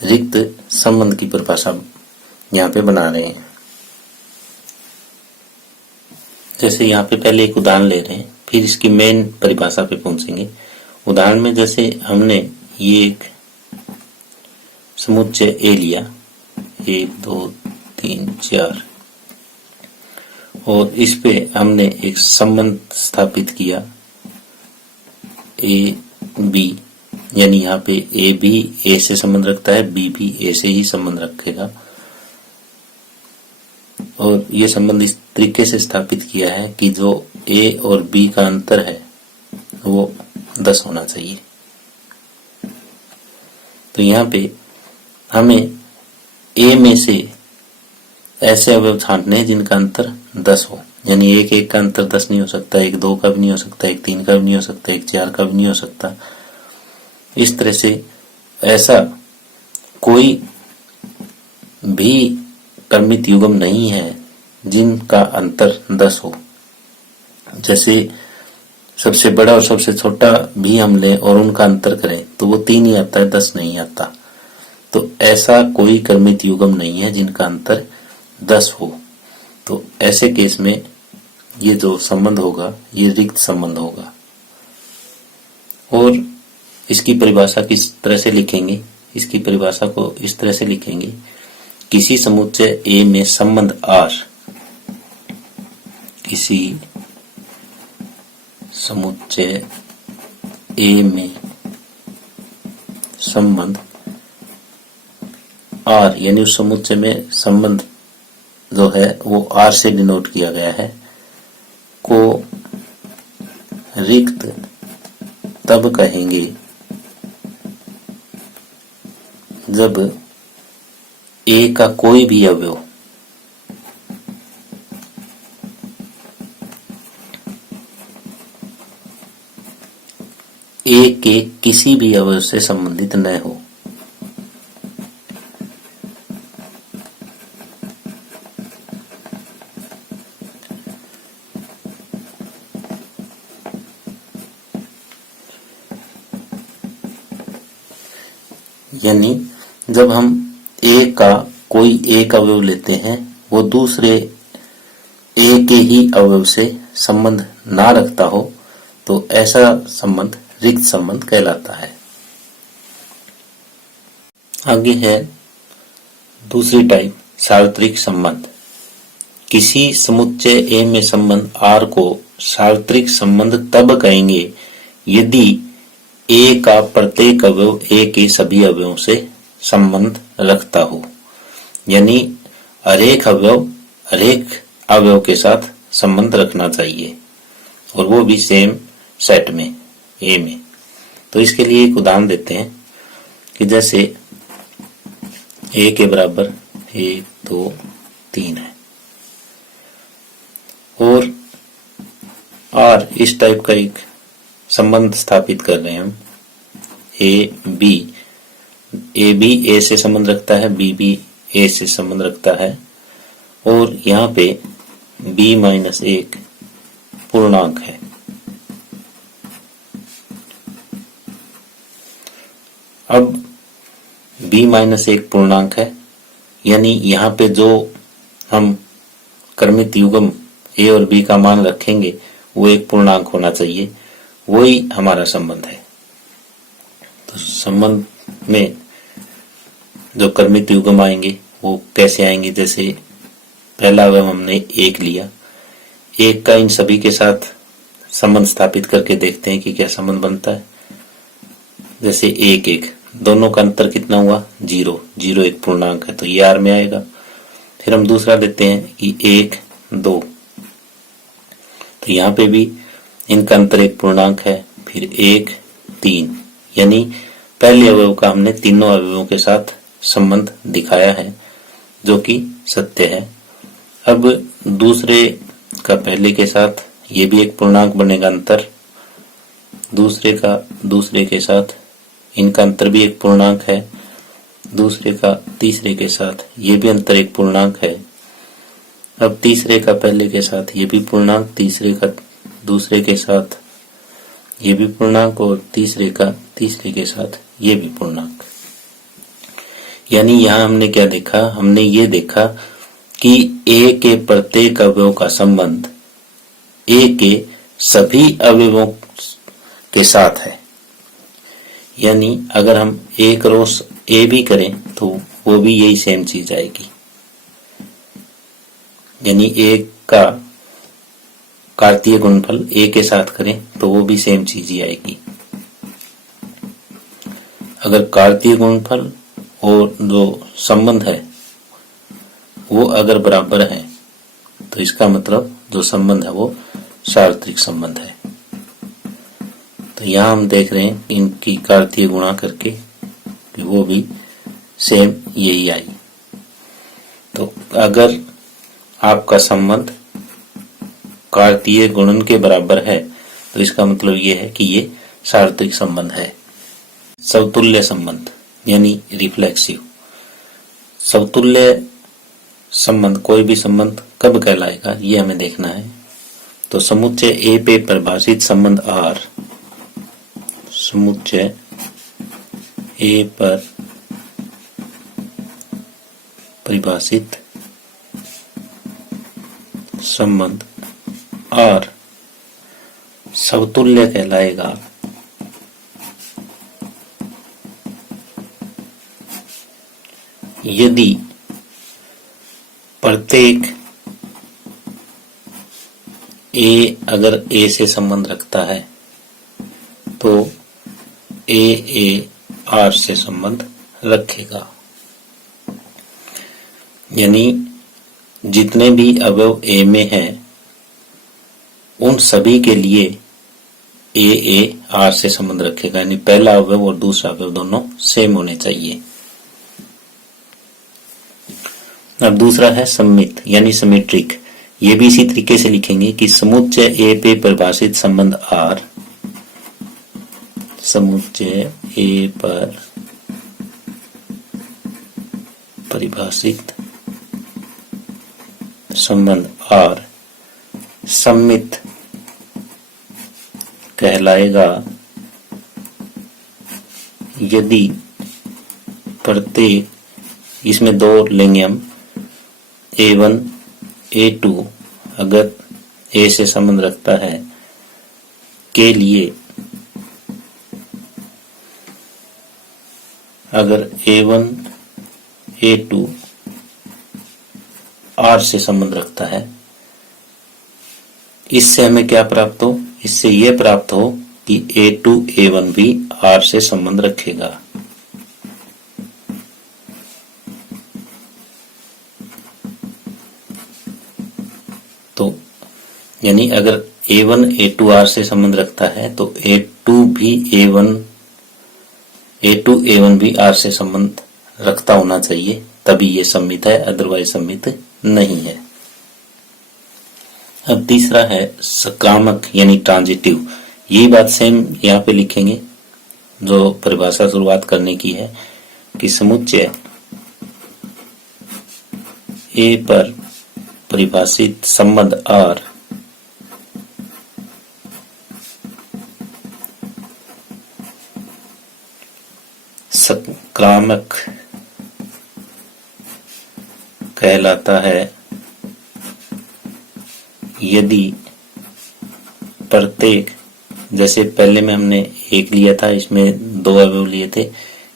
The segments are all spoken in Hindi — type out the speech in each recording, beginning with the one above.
रिक्त संबंध की परिभाषा यहाँ पे बना रहे हैं। जैसे यहाँ पे पहले एक उदाहरण ले रहे हैं, फिर इसकी मेन परिभाषा पे पहुंचेंगे। उदाहरण में जैसे हमने ये एक समुच्चय ए लिया, 1 2 3 4, और इस पे हमने एक संबंध स्थापित किया ए बी, यानी यहाँ पे ए भी ए से संबंध रखता है, बी भी ए से ही संबंध रखेगा। और ये संबंध इस तरीके से स्थापित किया है कि जो ए और बी का अंतर है वो 10 होना चाहिए। तो यहाँ पे हमें ए में से ऐसे अवयव छांटने हैं जिनका अंतर 10 हो, यानी एक एक का अंतर 10 नहीं हो सकता, एक 2 का भी नहीं हो सकता, एक 3 का भी नहीं हो सकता, एक 4 का भी नहीं हो सकता। इस तरह से ऐसा कोई भी क्रमित युग्म नहीं है जिनका अंतर 10 हो। जैसे सबसे बड़ा और सबसे छोटा भी हम लें और उनका अंतर करें तो वो 3 ही आता है, 10 नहीं आता। तो ऐसा कोई क्रमित युग्म नहीं है जिनका अंतर 10 हो। तो ऐसे केस में ये जो संबंध होगा ये रिक्त संबंध होगा। और इसकी परिभाषा किस तरह से लिखेंगे? इसकी परिभाषा को इस तरह से लिखेंगे, किसी समुच्चय ए में संबंध R, किसी समुच्चय ए में संबंध R, यानी उस समुच्चय में संबंध जो है वो R से डिनोट किया गया है, को रिक्त तब कहेंगे जब ए का कोई भी अवयव ए के किसी भी अवयव से संबंधित न हो। यानी जब हम ए का कोई एक अवयव लेते हैं वो दूसरे ए के ही अवयव से संबंध ना रखता हो तो ऐसा संबंध रिक्त संबंध कहलाता है। आगे है दूसरी टाइप, सार्वत्रिक संबंध। किसी समुच्चय ए में संबंध R को सार्वत्रिक संबंध तब कहेंगे यदि ए का प्रत्येक अवयव ए के सभी अवयवों से संबंध रखता हो, यानी हरेक अवयव के साथ संबंध रखना चाहिए, और वो भी सेम सेट में ए में। तो इसके लिए एक उदाहरण देते हैं कि जैसे ए के बराबर 1 2 3 है और R इस टाइप का एक संबंध स्थापित कर रहे हैं हम। ए बी ए से संबंध रखता है, बी भी ए से संबंध रखता है, और यहाँ पे b-1 पूर्णांक है। अब b-1 पूर्णांक है, यानी यहाँ पे जो हम क्रमित युग्म ए और बी का मान रखेंगे वो एक पूर्णांक होना चाहिए, वही हमारा संबंध है। तो संबंध में जो क्रमित युग्म आएंगे वो कैसे आएंगे? जैसे पहला अवयव हमने 1 लिया, 1 का इन सभी के साथ संबंध स्थापित करके देखते हैं कि क्या संबंध बनता है। जैसे 1 1, दोनों का अंतर कितना हुआ? 0 0 एक पूर्णांक है तो ये R में आएगा। फिर हम दूसरा लेते हैं कि 1 2, तो यहाँ पे भी इनका अंतर एक पूर्णांक है। फिर 1 3, यानी पहले अवयव का हमने तीनों अवयवों के साथ संबंध दिखाया है जो कि सत्य है। अब दूसरे का पहले के साथ ये भी एक पूर्णांक बनेगा अंतर, दूसरे का दूसरे के साथ इनका अंतर भी एक पूर्णांक है, दूसरे का तीसरे के साथ ये भी अंतर एक पूर्णांक है। अब तीसरे का पहले के साथ ये भी पूर्णांक, तीसरे का दूसरे के साथ ये भी पूर्णांक, और तीसरे का तीसरे के साथ ये भी पूर्णांक। यानी यहां हमने क्या देखा, हमने ये देखा कि ए के प्रत्येक अवयव का संबंध ए के सभी अवयवों के साथ है। यानी अगर हम ए क्रॉस ए भी करें तो वो भी यही सेम चीज आएगी। यानी ए का कार्तीय गुणनफल ए के साथ करें तो वो भी सेम चीज ही आएगी। अगर कार्तीय गुणनफल और जो संबंध है वो अगर बराबर है तो इसका मतलब जो संबंध है वो सार्वत्रिक संबंध है। तो यहां हम देख रहे हैं इनकी कार्तीय गुणा करके कि वो भी सेम यही आई। तो अगर आपका संबंध कार्तीय गुणन के बराबर है तो इसका मतलब ये है कि ये सार्वत्रिक संबंध है। समतुल्य संबंध यानी रिफ्लेक्सिव। समतुल्य संबंध कोई भी संबंध कब कहलाएगा ये हमें देखना है। तो समुच्चय ए पे परिभाषित संबंध R, समुच्चय ए पर परिभाषित संबंध R समतुल्य कहलाएगा यदि प्रत्येक ए अगर ए से संबंध रखता है तो ए आर से संबंध रखेगा। यानी जितने भी अवयव ए में हैं उन सभी के लिए ए आर से संबंध रखेगा। यानी पहला अवयव और दूसरा अवयव दोनों सेम होने चाहिए। अब दूसरा है सममित यानी सिमेट्रिक। ये भी इसी तरीके से लिखेंगे कि समुच्चय ए पे परिभाषित संबंध R, समुच्चय ए पर परिभाषित संबंध R सममित कहलाएगा यदि प्रत्येक, इसमें दो लेंगे हम, A1 A2 अगर ए से संबंध रखता है के लिए, अगर A1 A2 R से संबंध रखता है, इससे हमें क्या प्राप्त हो, इससे यह प्राप्त हो कि A2 A1 भी R से संबंध रखेगा। तो यानी अगर A1 A2 R से संबंध रखता है तो A2 A1 भी R से संबंध रखता होना चाहिए, तभी ये सममित है, अदरवाइज सममित नहीं है। अब तीसरा है सकारात्मक यानी ट्रांजिटिव। यही बात सेम यहाँ पे लिखेंगे जो परिभाषा शुरुआत करने की है कि समुच्चय ए पर परिभाषित संबंध R सकारात्मक कहलाता है यदि प्रत्येक, जैसे पहले में हमने एक लिया था, इसमें दो अवयव लिए थे,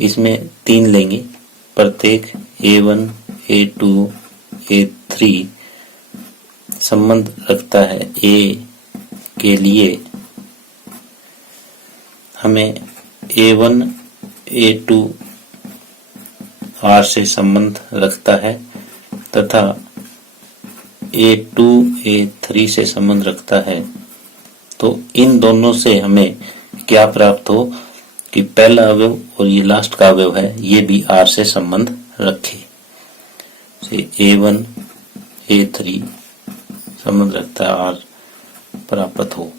इसमें तीन लेंगे, प्रत्येक A1 A2 A3 संबंध रखता है ए के लिए, हमें A1 A2 R से संबंध रखता है तथा A2 A3 से संबंध रखता है, तो इन दोनों से हमें क्या प्राप्त हो कि पहला अवयव और ये लास्ट का अवयव है ये भी R से संबंध रखे। A1 A3 संबंध रखता है R प्राप्त हो।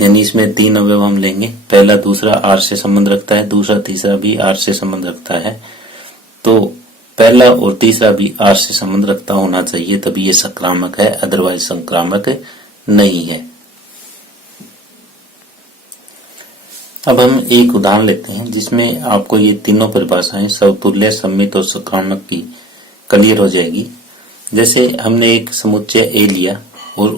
यानी इसमें तीन अवयव हम लेंगे, पहला दूसरा R से संबंध रखता है, दूसरा तीसरा भी R से संबंध रखता है, तो पहला और तीसरा भी R से संबंध रखता होना चाहिए, तभी ये सकारात्मक है, अदरवाइज संक्रामक नहीं है। अब हम एक उदाहरण लेते हैं जिसमें आपको ये तीनों परिभाषाएं समतुल्य, सममित और सकारात्मक की क्लियर हो जाएगी। जैसे हमने एक समुच्चय ए लिया और